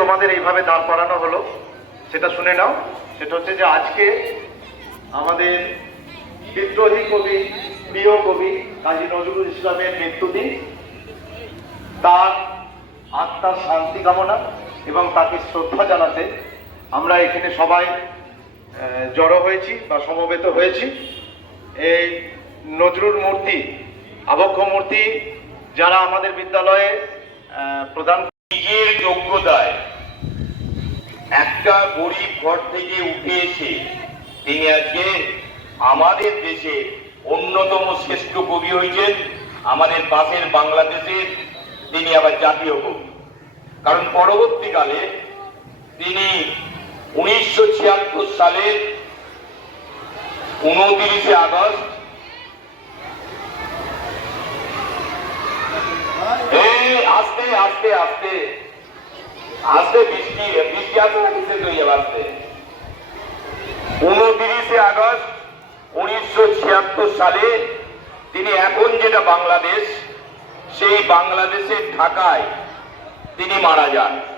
তোমাদের এইভাবে দাঁড় করানো হলো, সেটা শুনে নাও। সেটা হচ্ছে যে আজকে আমাদের বিদ্রোহী কবি, প্রিয় কবি কাজী নজরুল ইসলামের মৃত্যুদিন। তার আত্মার শান্তি কামনা এবং তাকে শ্রদ্ধা জানাতে আমরা এখানে সবাই জড়ো হয়েছি বা সমবেত হয়েছি। এই নজরুল মূর্তি, আবক্ষ মূর্তি যারা আমাদের বিদ্যালয়ে প্রদান নিজের যোগ্যতায় একটা গরিব ঘর থেকে উঠে এসে তিনি আজকে আমাদের দেশে অন্যতম শ্রেষ্ঠ কবি হয়েছেন। আমাদের পাশের বাংলাদেশের তিনি আবার জাতীয় কবি। কারণ পরবর্তীকালে তিনি উনিশশো সালের উনত্রিশে আগস্ট এই আস্তে আস্তে আস্তে আস্তে বৃষ্টি বৃষ্টি আসে না কিসে হয়ে যাবে উনত্রিশে আগস্ট উনিশশো ছিয়াত্তর সালে তিনি এখন যেটা বাংলাদেশ, সেই বাংলাদেশের ঢাকায় তিনি মারা যান।